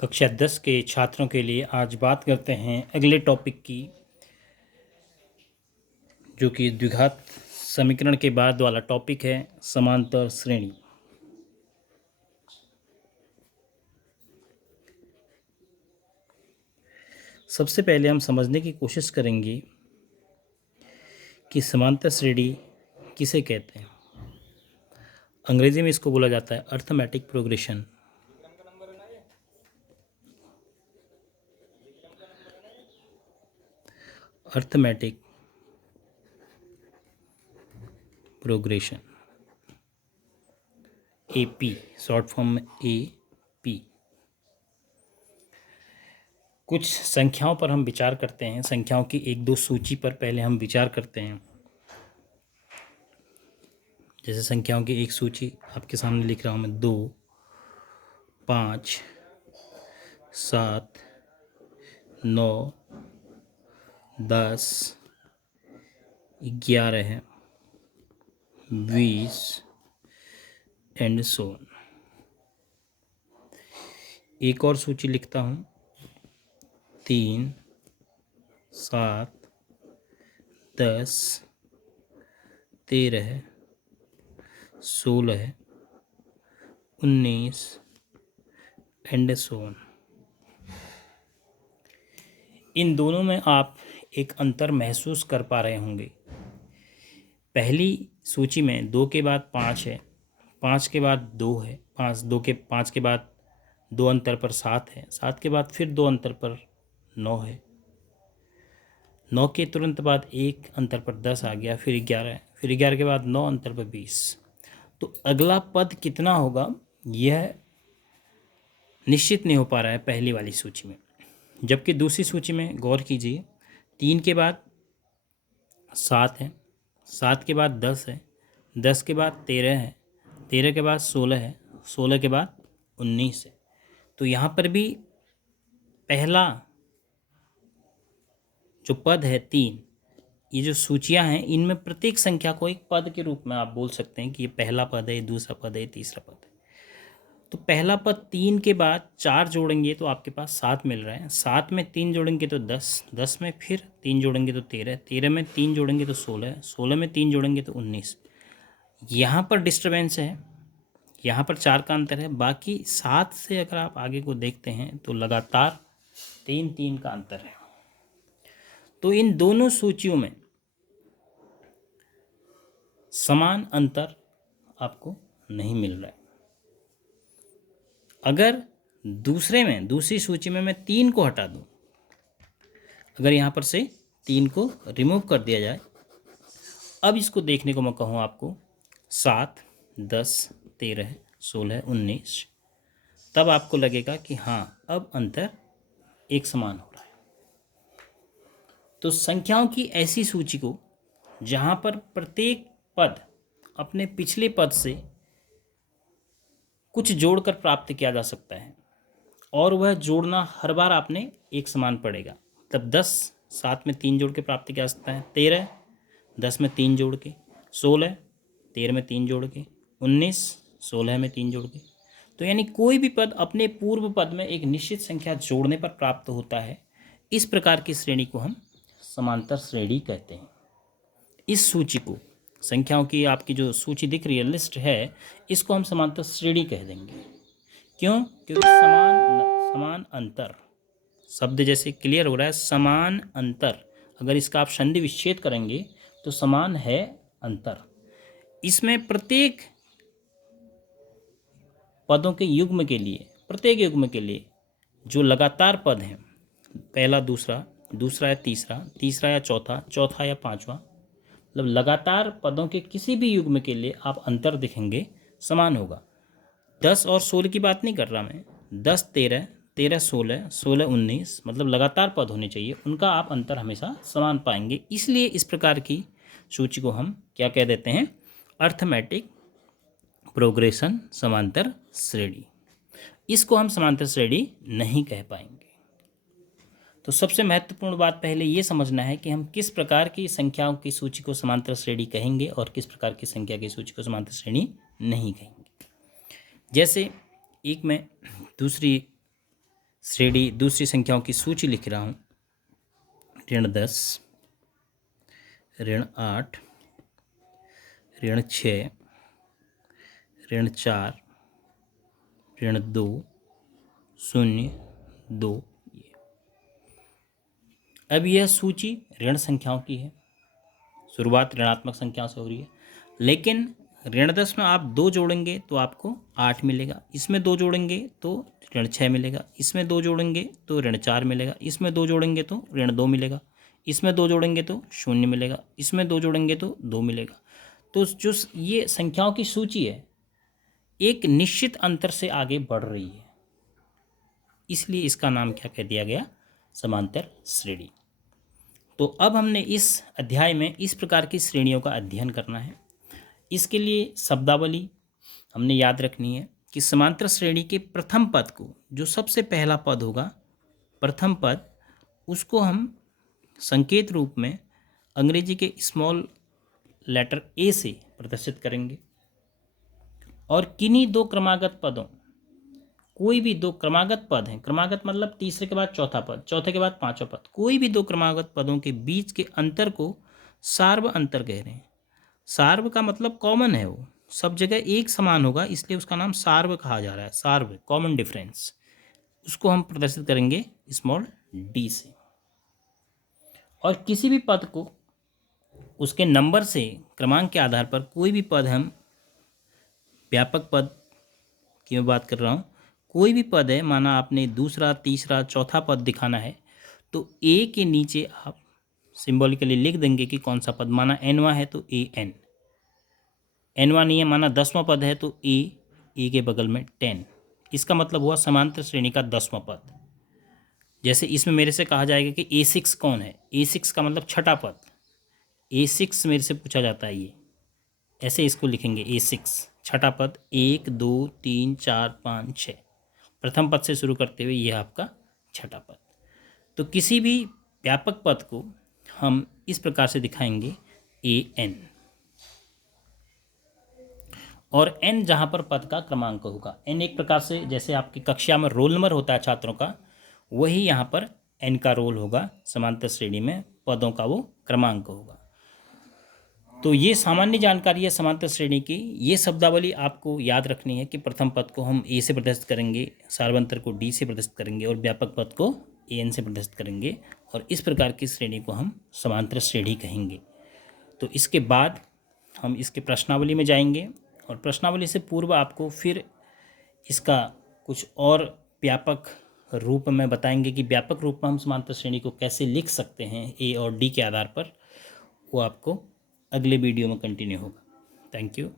कक्षा 10 के छात्रों के लिए आज बात करते हैं अगले टॉपिक की, जो कि द्विघात समीकरण के बाद वाला टॉपिक है, समांतर श्रेणी। सबसे पहले हम समझने की कोशिश करेंगे कि समांतर श्रेणी किसे कहते हैं। अंग्रेजी में इसको बोला जाता है arithmetic progression. Arithmetic progression, AP, short form में AP। कुछ संख्याओं पर हम विचार करते हैं। संख्याओं की एक दो सूची पर पहले हम विचार करते हैं। जैसे संख्याओं की एक सूची आपके सामने लिख रहा हूँ मैं। 2, 5, 7, 9, 10, 11, 20 एंड सो ऑन। एक और सूची लिखता हूँ। 3, 7, 10, 13, 16, 19 एंड सो ऑन। इन दोनों में आप एक अंतर महसूस कर पा रहे होंगे। पहली सूची में 2 के बाद 5 है, 5 के बाद 2 है, 5 के बाद 2 अंतर पर 7 है, 7 के बाद फिर 2 अंतर पर 9 है, 9 के तुरंत बाद 1 अंतर पर 10 आ गया, फिर 11 है, फिर 11 के बाद 9 अंतर पर 20। तो अगला पद कितना होगा यह निश्चित नहीं हो पा रहा है पहली वाली सूची में। जबकि दूसरी सूची में गौर कीजिए, 3 के बाद 7 है, 7 के बाद 10 है, 10 के बाद 13 है, 13 के बाद 16 है, 16 के बाद 19 है। तो यहाँ पर भी पहला जो पद है 3, ये जो सूचियाँ हैं इनमें प्रत्येक संख्या को एक पद के रूप में आप बोल सकते हैं कि ये पहला पद है, ये दूसरा पद है, ये तीसरा पद है। तो पहला पद 3 के बाद 4 जोड़ेंगे तो आपके पास 7 मिल रहा है, 7 में 3 जोड़ेंगे तो 10, 10 में फिर 3 जोड़ेंगे तो 13, 13 में 3 जोड़ेंगे तो 16, 16 में 3 जोड़ेंगे तो 19। यहाँ पर डिस्टर्बेंस है, यहाँ पर 4 का अंतर है। बाकी 7 से अगर आप आगे को देखते हैं तो लगातार 3 का अंतर है। तो इन दोनों सूचियों में समान अंतर आपको नहीं मिल रहा है। अगर दूसरी सूची में मैं 3 को हटा दूं, अगर यहाँ पर से 3 को रिमूव कर दिया जाए, अब इसको देखने को मैं कहूँ आपको 7, 10, 13, 16, 19, तब आपको लगेगा कि हाँ अब अंतर एक समान हो रहा है। तो संख्याओं की ऐसी सूची को जहाँ पर प्रत्येक पद अपने पिछले पद से कुछ जोड़कर प्राप्त किया जा सकता है और वह जोड़ना हर बार आपने एक समान पड़ेगा। तब 10 7 में 3 जोड़ के प्राप्त किया जा सकता है, 13 10 में 3 जोड़ के, 16 13 में 3 जोड़ के, 19 16 में 3 जोड़ के। तो यानी कोई भी पद अपने पूर्व पद में एक निश्चित संख्या जोड़ने पर प्राप्त होता है। इस प्रकार की श्रेणी को हम समांतर श्रेणी कहते हैं। इस सूची को, संख्याओं की आपकी जो सूची दिख रही है, लिस्ट है, इसको हम समांतर श्रेणी कह देंगे। क्यों? क्योंकि समान अंतर शब्द जैसे क्लियर हो रहा है, समान अंतर। अगर इसका आप संधि विच्छेद करेंगे तो समान है अंतर। इसमें प्रत्येक पदों के युग्म के लिए, प्रत्येक युग्म के लिए जो लगातार पद हैं, पहला दूसरा, दूसरा या तीसरा, तीसरा या चौथा, चौथा या पांचवा, मतलब लगातार पदों के किसी भी युग्म के लिए आप अंतर देखेंगे समान होगा। 10 और 16 की बात नहीं कर रहा मैं, 10 13, 13 16, 16 19, मतलब लगातार पद होने चाहिए, उनका आप अंतर हमेशा समान पाएंगे। इसलिए इस प्रकार की सूची को हम क्या कह देते हैं? अर्थमेटिक प्रोग्रेशन, समांतर श्रेणी। इसको हम समांतर श्रेणी नहीं कह पाएंगे। तो सबसे महत्वपूर्ण बात पहले ये समझना है कि हम किस प्रकार की संख्याओं की सूची को समांतर श्रेणी कहेंगे और किस प्रकार की संख्या की सूची को समांतर श्रेणी नहीं कहेंगे। जैसे एक मैं दूसरी श्रेणी दूसरी संख्याओं की सूची लिख रहा हूँ। ऋण 10, ऋण 8, ऋण 6, ऋण 4, ऋण 2, 0, 2। अब यह सूची ऋण संख्याओं की है। शुरुआत ऋणात्मक संख्याओं से हो रही है, लेकिन ऋण 10 में आप 2 जोड़ेंगे तो आपको 8 मिलेगा, इसमें 2 जोड़ेंगे तो ऋण 6 मिलेगा, इसमें 2 जोड़ेंगे तो ऋण 4 मिलेगा, इसमें 2 जोड़ेंगे तो ऋण 2 मिलेगा, इसमें 2 जोड़ेंगे तो 0 मिलेगा, इसमें 2 जोड़ेंगे तो 2 मिलेगा। तो जो ये संख्याओं की सूची है एक निश्चित अंतर से आगे बढ़ रही है, इसलिए इसका नाम क्या कह दिया गया? समांतर श्रेणी। तो अब हमने इस अध्याय में इस प्रकार की श्रेणियों का अध्ययन करना है। इसके लिए शब्दावली हमने याद रखनी है कि समांतर श्रेणी के प्रथम पद को, जो सबसे पहला पद होगा, प्रथम पद, उसको हम संकेत रूप में अंग्रेजी के स्मॉल लेटर ए से प्रदर्शित करेंगे। और किन्हीं दो क्रमागत पदों, कोई भी दो क्रमागत पद हैं, क्रमागत मतलब तीसरे के बाद चौथा पद, चौथे के बाद पांचवा पद, कोई भी दो क्रमागत पदों के बीच के अंतर को सार्व अंतर कह रहे हैं। सार्व का मतलब कॉमन है, वो सब जगह एक समान होगा, इसलिए उसका नाम सार्व कहा जा रहा है। सार्व, कॉमन डिफरेंस, उसको हम प्रदर्शित करेंगे स्मॉल डी से। और किसी भी पद को उसके नंबर से, क्रमांक के आधार पर कोई भी पद, हम व्यापक पद की मैं बात कर रहा हूँ, कोई भी पद है, माना आपने दूसरा, तीसरा, चौथा पद दिखाना है, तो ए के नीचे आप सिंबॉलिकली लिख देंगे कि कौन सा पद। माना एनवा है तो ए एन, एनवा नहीं है, माना 10वां पद है तो ए के बगल में 10। इसका मतलब हुआ समांतर श्रेणी का 10वां पद। जैसे इसमें मेरे से कहा जाएगा कि A6 कौन है, A6 का मतलब छठा पद, A6 मेरे से पूछा जाता है, ये ऐसे इसको लिखेंगे A6, छठा पद, 1 2 3 4 5 6, प्रथम पद से शुरू करते हुए यह आपका छठा पद। तो किसी भी व्यापक पद को हम इस प्रकार से दिखाएंगे AN, और n जहाँ पर पद का क्रमांक होगा। n एक प्रकार से जैसे आपकी कक्षा में रोल नंबर होता है छात्रों का, वही यहाँ पर n का रोल होगा, समांतर श्रेणी में पदों का वो क्रमांक होगा। तो ये सामान्य जानकारी है समांतर श्रेणी की। ये शब्दावली आपको याद रखनी है कि प्रथम पद को हम ए से प्रदर्शित करेंगे, सार्वंतर को डी से प्रदर्शित करेंगे और व्यापक पद को AN से प्रदर्शित करेंगे, और इस प्रकार की श्रेणी को हम समांतर श्रेणी कहेंगे। तो इसके बाद हम इसके प्रश्नावली में जाएंगे, और प्रश्नावली से पूर्व आपको फिर इसका कुछ और व्यापक रूप में बताएंगे कि व्यापक रूप में हम समांतर श्रेणी को कैसे लिख सकते हैं ए और डी के आधार पर। वो आपको अगले वीडियो में कंटिन्यू होगा। Thank you.